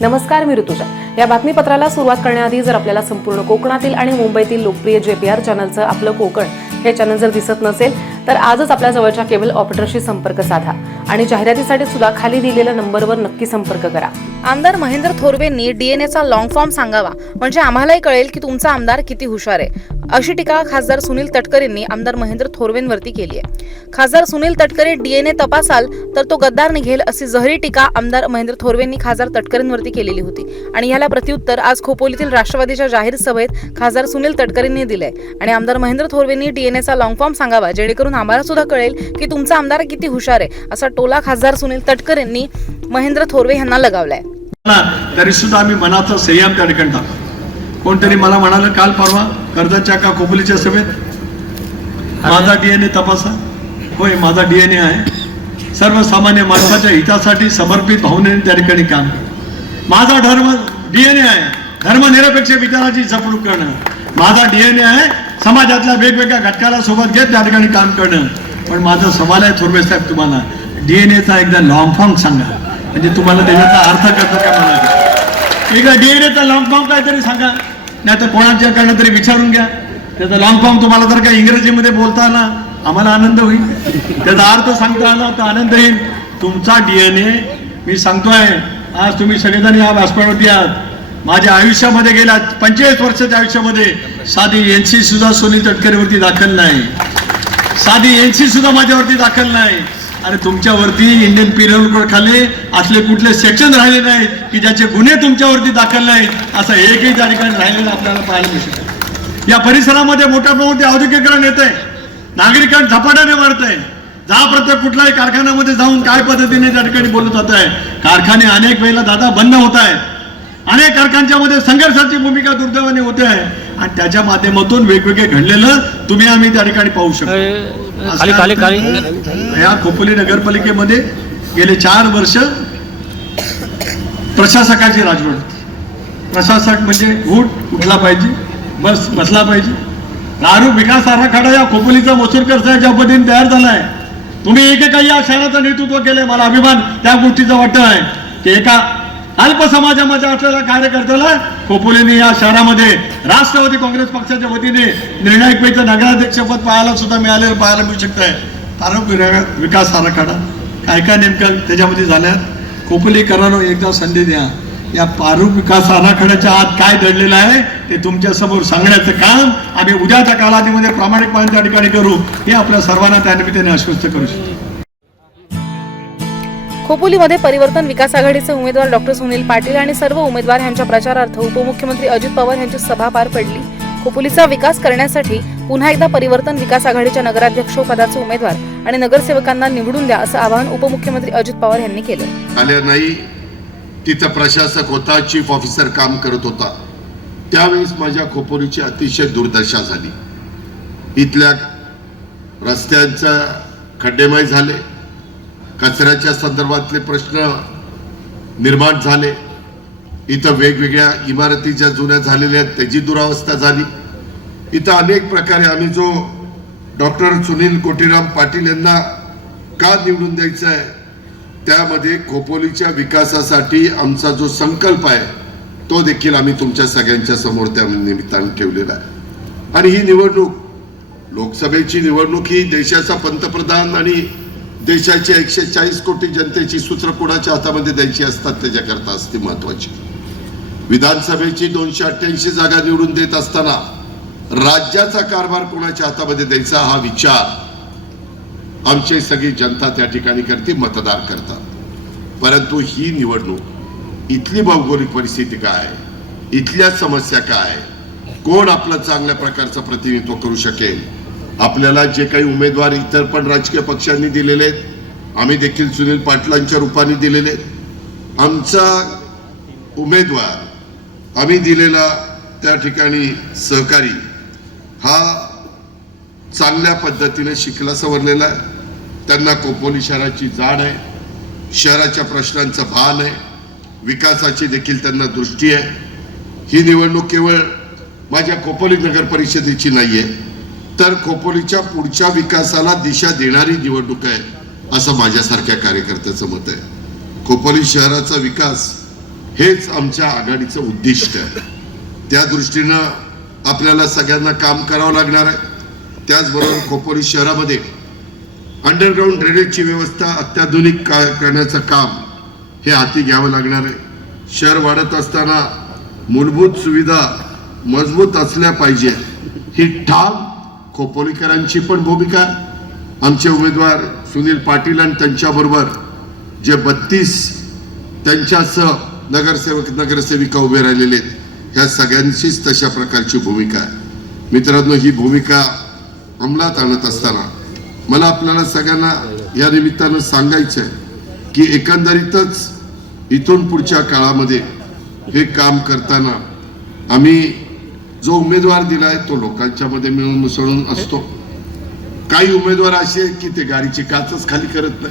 नमस्कार, मी ऋतुजा. या बातमीपत्राला सुरुवात करण्याआधी जर आपल्याला संपूर्ण कोकणातील आणि मुंबईतील लोकप्रिय JPR चॅनलचं आपलं कोकण हे चॅनल जर दिसत नसेल तर आजच आपल्या जवळच्या केबल ऑपरेटरशी संपर्क साधा आणि जाहिरातीसाठी सुद्धा खाली दिलेल्या नंबरवर नक्की संपर्क करा. आमदार महेंद्र थोरवेंनी डीएनएचा लॉंग फॉर्म सांगावा म्हणजे आम्हालाही कळेल की तुमचा आमदार किती हुशार आहे, अशी टीका खासदार सुनील तटकरेंनी आमदार महेंद्र थोरवेंवरती केली आहे. खासदार सुनील तटकरे डीएनए तपासाल तर तो गद्दार निघेल अशी जहरी टीका आमदार महेंद्र थोरवेंनी खासदार तटकरेंवरती केलेली होती आणि याला प्रत्युत्तर आज खोपोलीतील राष्ट्रवादीच्या जाहीर सभेत खासदार सुनील तटकरेंनी दिले आणि आमदार महेंद्र थोरवेंनी डीएनएचा लॉंग फॉर्म सांगावा जेणेकरून आम्हाला सुद्धा कळेल की तुमचा आमदार किती हुशार आहे, असा टोला खासदार सुनील तटकरेंनी महेंद्र थोरवे यांना लगावलाय. तरी सुद्धा आम्ही मनाचा संयम त्या ठिकाणी टाकतो. कोणतरी मला म्हणालं काल परवा कर्जतच्या का खोपोलीच्या सभेत माझा डीएनए तपासा. होय, माझा डीएनए आहे. सर्वसामान्य माणसाच्या हितासाठी समर्पित भावनेने त्या ठिकाणी काम करतो. माझा धर्म डीएनए आहे. धर्मनिरपेक्ष विचाराची जपणूक करणं माझा डीएनए आहे. समाजातल्या वेगवेगळ्या घटकाला सोबत घेत त्या ठिकाणी काम करणं. पण माझं सवाल आहे थोरवे साहेब, तुम्हाला डीएनएचा एकदा लॉंग फॉर्म सांगा, म्हणजे तुम्हाला त्याचा अर्थ कळतो का मला. एकदा डीएनएचा लॉंग फॉर्म काहीतरी सांगा, नाही तर कोणाच्याकडनं तरी विचारून घ्या. त्याचा लॉंग फॉर्म तुम्हाला जर का इंग्रजीमध्ये बोलता आला आम्हाला आनंद होईल, त्याचा अर्थ सांगता आला तर आनंद येईल. तुमचा डीएनए मी सांगतोय, आज तुम्ही सगळेजण या व्यासपीठावरती आहात. माझ्या आयुष्यामध्ये गेल्या 45 वर्षाच्या आयुष्यामध्ये साधी NC सुद्धा सुनील तटकरेवरती दाखल नाही. साधी NC सुद्धा माझ्यावरती दाखल नाही. आणि तुमच्यावरती इंडियन पिनल कोड खाली असले कुठले सेक्शन राहिले नाहीत की ज्याचे गुन्हे तुमच्यावरती दाखल नाहीत, असं एकही त्या ठिकाणी राहिलेलं आपल्याला पाहायला मिळू शकतं. या परिसरामध्ये मोठ्या प्रमाणात औद्योगिकरण येत आहे. नागरिकांना झपाट्याने वाढत आहे. प्रत्येक कुठल्याही कारखान्यामध्ये जाऊन काय पद्धतीने त्या ठिकाणी बोलत जात आहे. कारखाने अनेक वेळेला दादा बंद होत आहेत. अनेक कारखान्यांच्या मध्ये संघर्षाची भूमिका दुर्दैवाने होते आहे आणि त्याच्या माध्यमातून वेगवेगळे घडलेलं तुम्ही आम्ही त्या ठिकाणी पाहू शकतो. या खोपोली नगरपालिकेमध्ये गेले 4 वर्ष प्रशासकाची राजवट. प्रशासक म्हणजे उठला पाहिजे, बस बसला पाहिजे. दारू विकास आराखडा या खोपोलीचा मसूरकर साहेब ज्या पद्धतीने तयार झालाय, तुम्ही एकेका या शहराचं नेतृत्व केलंय. मला अभिमान त्या गोष्टीचा वाटत आहे की एका अल्प समाजामध्ये असलेल्या कार्यकर्त्याला खोपोलीने या शहरामध्ये राष्ट्रवादी काँग्रेस पक्षाच्या वतीने निर्णायकपैकी नगराध्यक्षपद पाहायला सुद्धा पाहायला मिळू शकत आहे. तालुका विकास आराखडा काय काय नेमकं त्याच्यामध्ये झाल्यात. खोपोलीकरांनो एकदा संधी द्या. या पारूप विकास आराखड्याच्या आत काय दडलेलं आहे ते तुमच्या समोर सांगण्याचं काम आम्ही उद्याच्या कालावधीमध्ये प्रामाणिकपणे त्या ठिकाणी करू, हे आपल्या सर्वांना त्या निमित्ताने आश्वस्त करू शकतो. खोपोलीमध्ये परिवर्तन विकास आघाडीचे उमेदवार डॉक्टर सुनील पाटील आणि सर्व उमेदवार यांच्या प्रचारार्थ उपमुख्यमंत्री अजित पवार यांची सभा पार पडली. खोपोलीचा विकास करण्यासाठी पुन्हा एकदा परिवर्तन विकास आघाडीच्या नगराध्यक्ष पदाचे उमेदवार आणि नगरसेवकांना निवडून द्या असं आवाहन उपमुख्यमंत्री अजित पवार यांनी केलं. आल्या नाही, तिथं प्रशासक होता, चीफ ऑफिसर काम करत होता. त्यावेळेस माझ्या खोपोलीची अतिशय दुर्दशा झाली. इथल्या रस्त्यांचा खड्डेमय झाले, कचऱ्याच्या संदर्भातले प्रश्न निर्माण झाले. इथं वेगवेगळ्या इमारती ज्या जुन्या झालेल्या आहेत त्याची दुरावस्था झाली. इथं अनेक प्रकारे आम्ही जो डॉक्टर सुनील कोटीराम पाटील यांना का निवडून द्यायचं आहे, त्यामध्ये खोपोलीच्या विकासासाठी आमचा जो संकल्प आहे तो देखील आम्ही तुमच्या सगळ्यांच्या समोर त्या निमित्ताने ठेवलेला आहे. आणि ही निवडणूक, लोकसभेची निवडणूक, ही देशाचा पंतप्रधान आणि देशाची 140 कोटी जनतेची सूत्र कोणाच्या हातामध्ये द्यायची असतात त्याच्याकरता असते महत्वाची. विधानसभेची 288 जागा निवडून देत असताना राज्याचा कारभार कोणाच्या हातामध्ये द्यायचा हा विचार आमची सगळी जनता त्या ठिकाणी करते, मतदार करतात. परंतु ही निवडणूक, इथली भौगोलिक परिस्थिती काय, इथल्या समस्या काय, कोण आपलं चांगल्या प्रकारचं प्रतिनिधित्व करू शकेल. आपल्याला जे काही उमेदवार इतर पण राजकीय पक्षांनी दिलेले आहेत, आम्ही देखील सुनील पाटलांच्या रूपाने दिलेले आहेत. आमचा उमेदवार, आम्ही दिलेला त्या ठिकाणी सहकारी हा चांगल्या पद्धतीने शिकला सवरलेला आहे. त्यांना खोपोली शहराची जाण आहे, शहराच्या प्रश्नांचं भान आहे, विकासाची देखील त्यांना दृष्टी आहे. ही निवडणूक केवळ माझ्या खोपोली नगर परिषदेची नाहीये, तर खोपोलीच्या पुढच्या विकासाला दिशा देणारी निवडणूक आहे असं माझ्यासारख्या कार्यकर्त्याचं मत आहे. खोपोली शहराचा विकास हेच आमच्या आघाडीचं उद्दिष्ट आहे. त्या दृष्टीनं आपल्याला सगळ्यांना काम करावं लागणार आहे. त्याचबरोबर खोपोली शहरामध्ये अंडरग्राऊंड ड्रेनेजची व्यवस्था अत्याधुनिक करण्याचं काम हे हाती घ्यावं लागणार आहे. शहर वाढत असताना मूलभूत सुविधा मजबूत असल्या पाहिजे ही ठाम खोपोलीकरांची पण भूमिका आहे. आमचे उमेदवार सुनील पाटील आणि त्यांच्याबरोबर जे 32 त्यांच्यासह नगरसेवक नगरसेविका उभे राहिलेले आहेत, ह्या सगळ्यांचीच तशा प्रकारची भूमिका आहे. मित्रांनो, ही भूमिका अंमलात आणत असताना मला आपल्याला सगळ्यांना या निमित्तानं सांगायचं आहे की एकंदरीतच इथून पुढच्या काळामध्ये हे काम करताना आम्ही जो उमेदवार दिलाय तो लोकांच्या मध्ये मिळून मिसळून असतो. काही उमेदवार असे आहेत की ते गाडीची काचच खाली करत नाही,